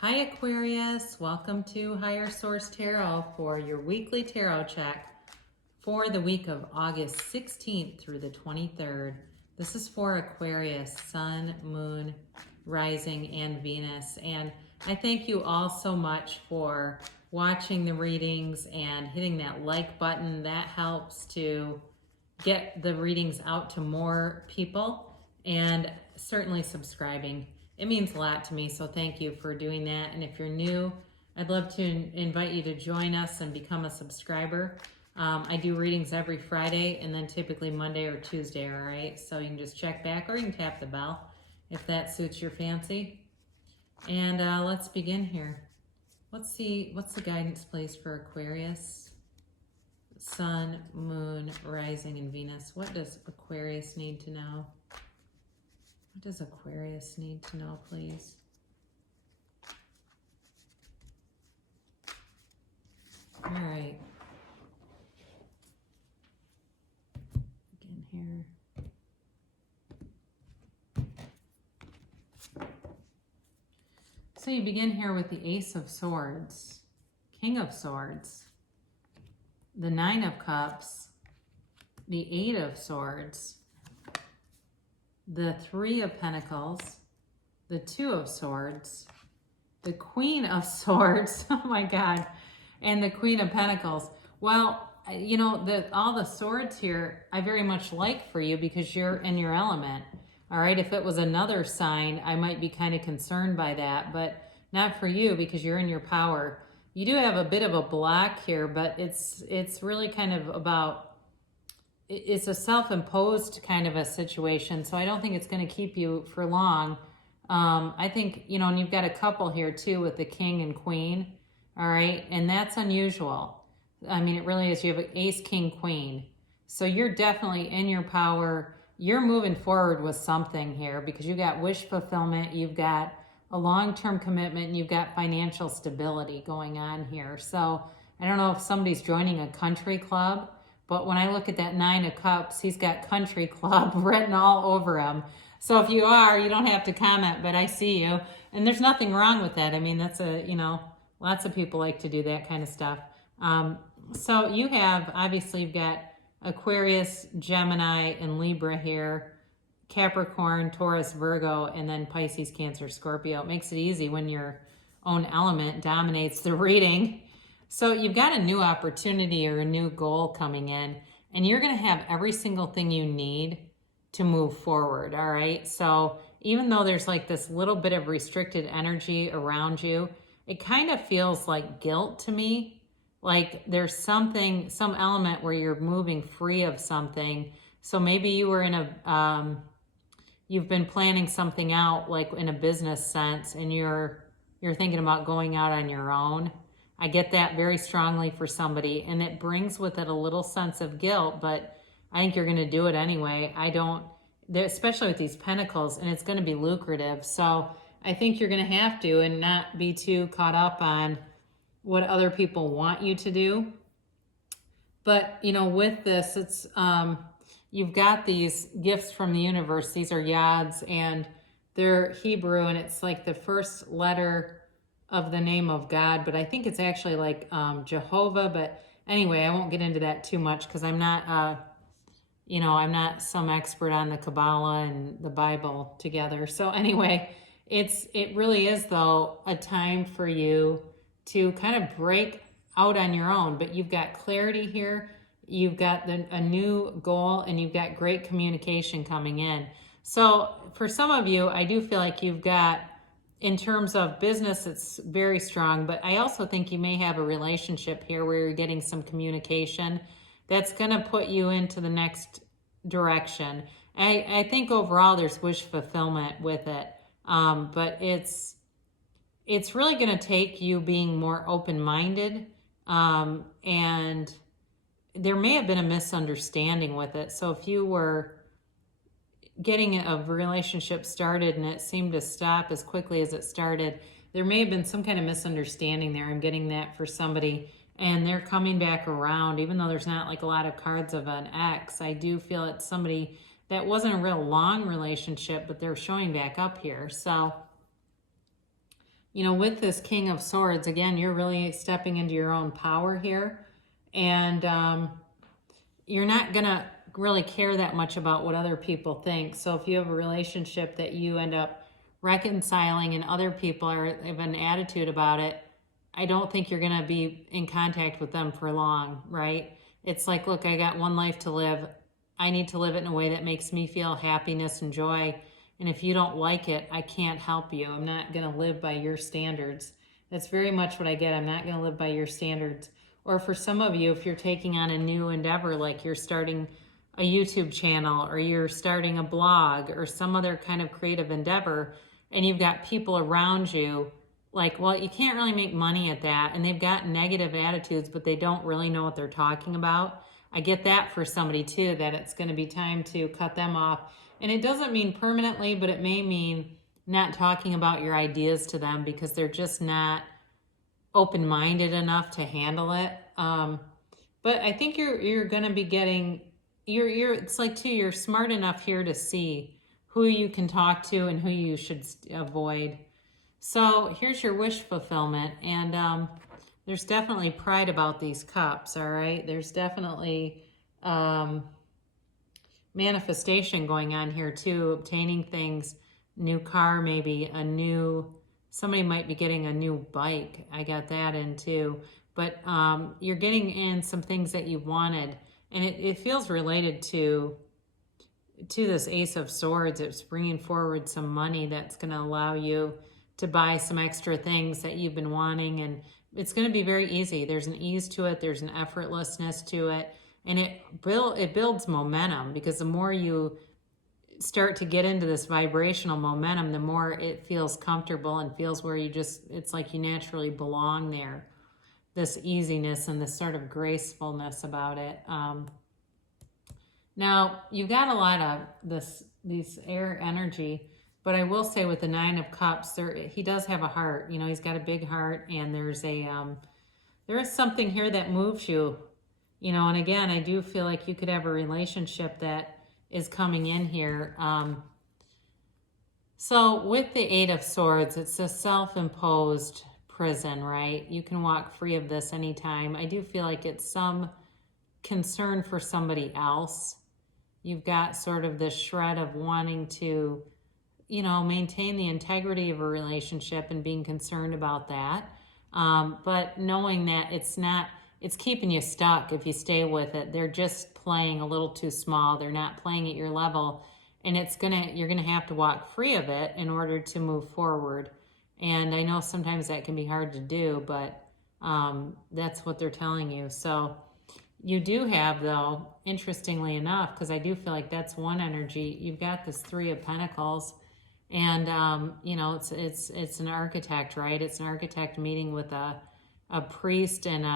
Hi Aquarius, welcome to Higher Source Tarot for your weekly tarot check for the week of August 16th through the 23rd. This is for Aquarius, Sun, Moon, Rising, and Venus. And I thank you all so much for watching the readings and hitting that like button. That helps to get the readings out to more people, and certainly subscribing. It means a lot to me, so thank you for doing that. And if you're new, I'd love to invite you to join us and become a subscriber. I do readings every Friday and then typically Monday or Tuesday, all right? So you can just check back or you can tap the bell if that suits your fancy. And let's begin here. Let's see, what's the guidance, please, for Aquarius? Sun, Moon, Rising, and Venus. What does Aquarius need to know? What does Aquarius need to know, please? All right. Begin here. So you begin here with the Ace of Swords, King of Swords, the Nine of Cups, the Eight of Swords, the Three of Pentacles, the Two of Swords, the Queen of Swords, oh my God, and the Queen of Pentacles. Well, you know, all the swords here, I very much like for you because you're in your element. All right, if it was another sign, I might be kind of concerned by that, but not for you because you're in your power. You do have a bit of a block here, but it's really kind of about, it's a self-imposed kind of a situation, so I don't think it's going to keep you for long. I think, you know, and you've got a couple here too with the King and Queen, all right, and that's unusual. I mean, it really is. You have an Ace, King, Queen, so you're definitely in your power. You're moving forward with something here because you got wish fulfillment, you've got a long-term commitment, and you've got financial stability going on here. So I don't know if somebody's joining a country club, but when I look at that Nine of Cups, he's got country club written all over him. So if you are, you don't have to comment, but I see you. And there's nothing wrong with that. I mean, that's you know, lots of people like to do that kind of stuff. So you have, obviously you've got Aquarius, Gemini, and Libra here, Capricorn, Taurus, Virgo, and then Pisces, Cancer, Scorpio. It makes it easy when your own element dominates the reading. So you've got a new opportunity or a new goal coming in, and you're going to have every single thing you need to move forward, all right? So even though there's like this little bit of restricted energy around you, it kind of feels like guilt to me. Like there's something, some element where you're moving free of something. So maybe you were in a, you've been planning something out like in a business sense, and you're thinking about going out on your own. I get that very strongly for somebody, and it brings with it a little sense of guilt, but I think you're going to do it anyway. I don't, especially with these pentacles, and it's going to be lucrative. So I think you're going to have to, and not be too caught up on what other people want you to do. But, you know, with this, it's, you've got these gifts from the universe. These are yads, and they're Hebrew, and it's like the first letter of the name of God, but I think it's actually like Jehovah. But anyway, I won't get into that too much because I'm not, you know, I'm not some expert on the Kabbalah and the Bible together. So anyway, it really is, though, a time for you to kind of break out on your own. But you've got clarity here. You've got a new goal, and you've got great communication coming in. So for some of you, I do feel like you've got, in terms of business, it's very strong, but I also think you may have a relationship here where you're getting some communication that's going to put you into the next direction. I think overall there's wish fulfillment with it, but it's really going to take you being more open-minded, and there may have been a misunderstanding with it. So if you were getting a relationship started and it seemed to stop as quickly as it started, there may have been some kind of misunderstanding there. I'm getting that for somebody, and they're coming back around. Even though there's not like a lot of cards of an ex, I do feel it's somebody that wasn't a real long relationship, but they're showing back up here. So you know, with this King of Swords, again, you're really stepping into your own power here. And you're not going to really care that much about what other people think. So if you have a relationship that you end up reconciling and other people have an attitude about it, I don't think you're going to be in contact with them for long, right? It's like, look, I got one life to live. I need to live it in a way that makes me feel happiness and joy. And if you don't like it, I can't help you. I'm not going to live by your standards. That's very much what I get. I'm not going to live by your standards. Or for some of you, if you're taking on a new endeavor, like you're starting a YouTube channel or you're starting a blog or some other kind of creative endeavor, and you've got people around you like, well, you can't really make money at that, and they've got negative attitudes, but they don't really know what they're talking about. I get that for somebody too, that it's going to be time to cut them off. And it doesn't mean permanently, but it may mean not talking about your ideas to them because they're just not open-minded enough to handle it. But I think you're going to be getting, it's like too, you're smart enough here to see who you can talk to and who you should avoid. So here's your wish fulfillment. And there's definitely pride about these cups, all right? There's definitely manifestation going on here too, obtaining things, new car maybe, somebody might be getting a new bike. I got that in too. But you're getting in some things that you wanted. And it feels related to this Ace of Swords. It's bringing forward some money that's going to allow you to buy some extra things that you've been wanting. And it's going to be very easy. There's an ease to it. There's an effortlessness to it. And it builds momentum, because the more you start to get into this vibrational momentum, the more it feels comfortable and feels where it's like you naturally belong there. This easiness and this sort of gracefulness about it. Now, you've got a lot of these air energy, but I will say with the Nine of Cups, he does have a heart. You know, he's got a big heart, and there is something here that moves you. You know, and again, I do feel like you could have a relationship that is coming in here. So with the Eight of Swords, it's a self-imposed prison, right? You can walk free of this anytime. I do feel like it's some concern for somebody else. You've got sort of this shred of wanting to, you know, maintain the integrity of a relationship and being concerned about that. But knowing that it's keeping you stuck if you stay with it. They're just playing a little too small. They're not playing at your level. And you're gonna have to walk free of it in order to move forward. And I know sometimes that can be hard to do, but that's what they're telling you. So you do have, though, interestingly enough, because I do feel like that's one energy, you've got this Three of Pentacles. And, you know, it's an architect, right? It's an architect meeting with a priest and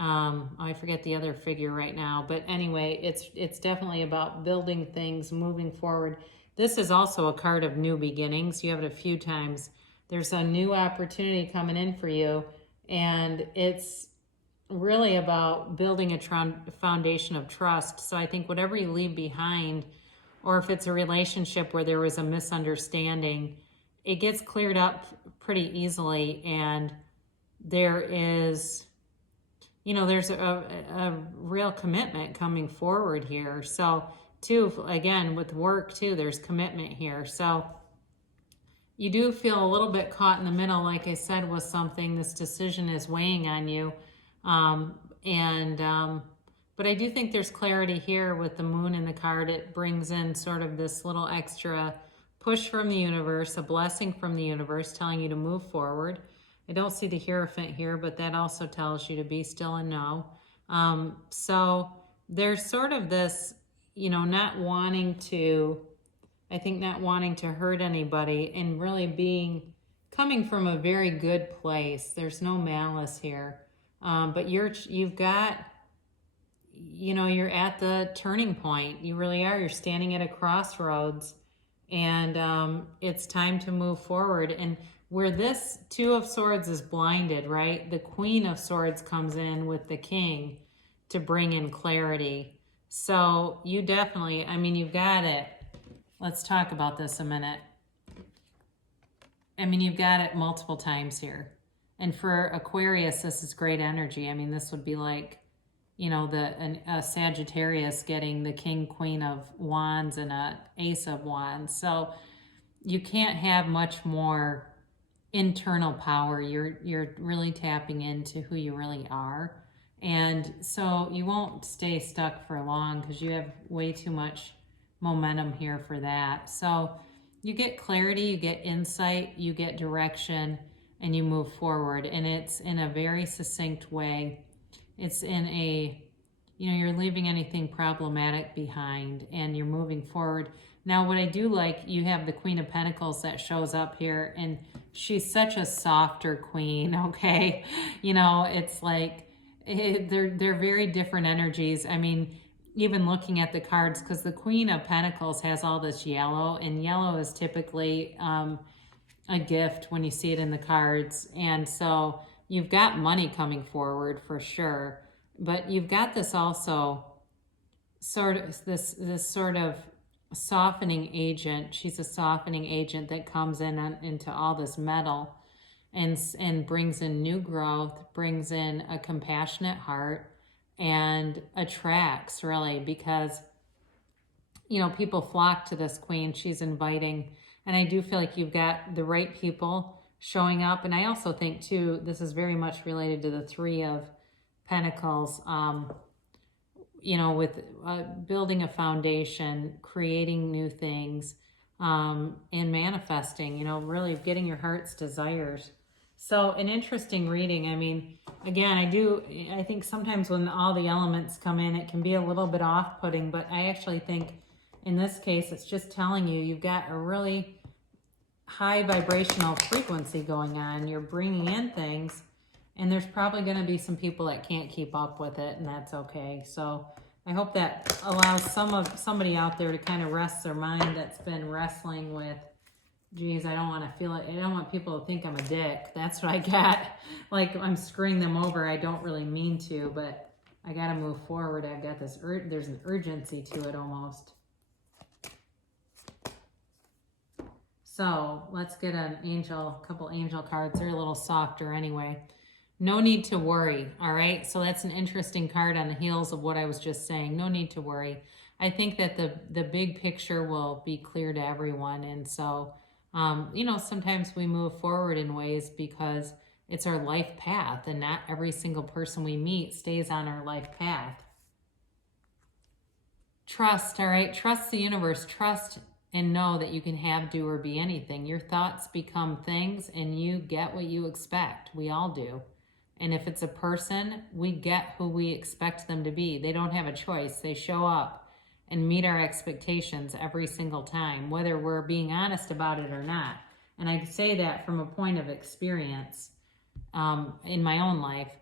I forget the other figure right now, but anyway, it's definitely about building things, moving forward. This is also a card of new beginnings. You have it a few times. There's a new opportunity coming in for you, and it's really about building a foundation of trust. So I think whatever you leave behind, or if it's a relationship where there was a misunderstanding, it gets cleared up pretty easily, and there is, you know, there's a real commitment coming forward here. So too, again, with work too, there's commitment here. So you do feel a little bit caught in the middle, like I said, with something. This decision is weighing on you. But I do think there's clarity here with the Moon in the card. It brings in sort of this little extra push from the universe, a blessing from the universe telling you to move forward. I don't see the Hierophant here, but that also tells you to be still and know. So there's sort of this, you know, not wanting to hurt anybody, and really coming from a very good place. There's no malice here. But you've got, you know, you're at the turning point. You really are. You're standing at a crossroads, and it's time to move forward. And where this Two of Swords is blinded, right? The Queen of Swords comes in with the King to bring in clarity. So you definitely, I mean, you've got it. Let's talk about this a minute. I mean, you've got it multiple times here. And for Aquarius, this is great energy. I mean, this would be like, you know, a Sagittarius getting the King, Queen of Wands and a Ace of Wands. So you can't have much more internal power. You're really tapping into who you really are. And so you won't stay stuck for long because you have way too much momentum here for that. So you get clarity, you get insight, you get direction, and you move forward. And it's in a very succinct way. It's in a, you know, you're leaving anything problematic behind and you're moving forward. Now, what I do like, you have the Queen of Pentacles that shows up here, and she's such a softer queen, okay? You know, it's like, they're very different energies. I mean, even looking at the cards, because the Queen of Pentacles has all this yellow, and yellow is typically a gift when you see it in the cards. And so you've got money coming forward for sure, but you've got this also sort of this sort of softening agent. She's a softening agent that comes into all this metal and brings in new growth, brings in a compassionate heart, and attracts, really, because, you know, people flock to this queen. She's inviting, and I do feel like you've got the right people showing up. And I also think too, this is very much related to the Three of Pentacles, you know, with building a foundation, creating new things, and manifesting, you know, really getting your heart's desires. So an interesting reading. I mean, again, I think sometimes when all the elements come in, it can be a little bit off-putting, but I actually think in this case, it's just telling you, you've got a really high vibrational frequency going on. You're bringing in things, and there's probably going to be some people that can't keep up with it, and that's okay. So I hope that allows somebody out there to kind of rest their mind that's been wrestling with, geez, I don't want to feel it. I don't want people to think I'm a dick. That's what I got. Like I'm screwing them over. I don't really mean to, but I got to move forward. I've got this, there's an urgency to it almost. So let's get a couple angel cards. They're a little softer anyway. No need to worry, all right? So that's an interesting card on the heels of what I was just saying. No need to worry. I think that the big picture will be clear to everyone. And so, you know, sometimes we move forward in ways because it's our life path, and not every single person we meet stays on our life path. Trust, all right? Trust the universe. Trust and know that you can have, do, or be anything. Your thoughts become things, and you get what you expect. We all do. And if it's a person, we get who we expect them to be. They don't have a choice. They show up and meet our expectations every single time, whether we're being honest about it or not. And I say that from a point of experience in my own life.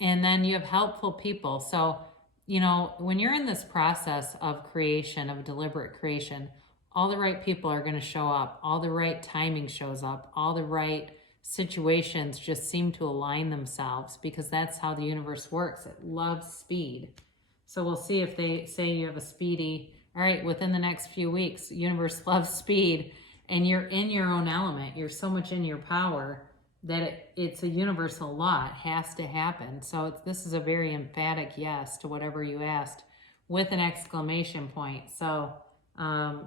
And then you have helpful people. So, you know, when you're in this process of creation, of deliberate creation, all the right people are going to show up. All the right timing shows up. All the right situations just seem to align themselves, because that's how the universe works. It loves speed. So we'll see if they say you have a speedy, all right, within the next few weeks, the universe loves speed, and you're in your own element. You're so much in your power that it's a universal law. It has to happen. So this is a very emphatic yes to whatever you asked, with an exclamation point. So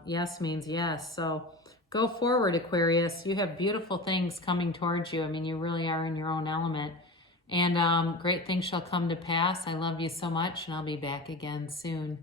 yes means yes. So go forward, Aquarius. You have beautiful things coming towards you. I mean, you really are in your own element. And great things shall come to pass. I love you so much, and I'll be back again soon.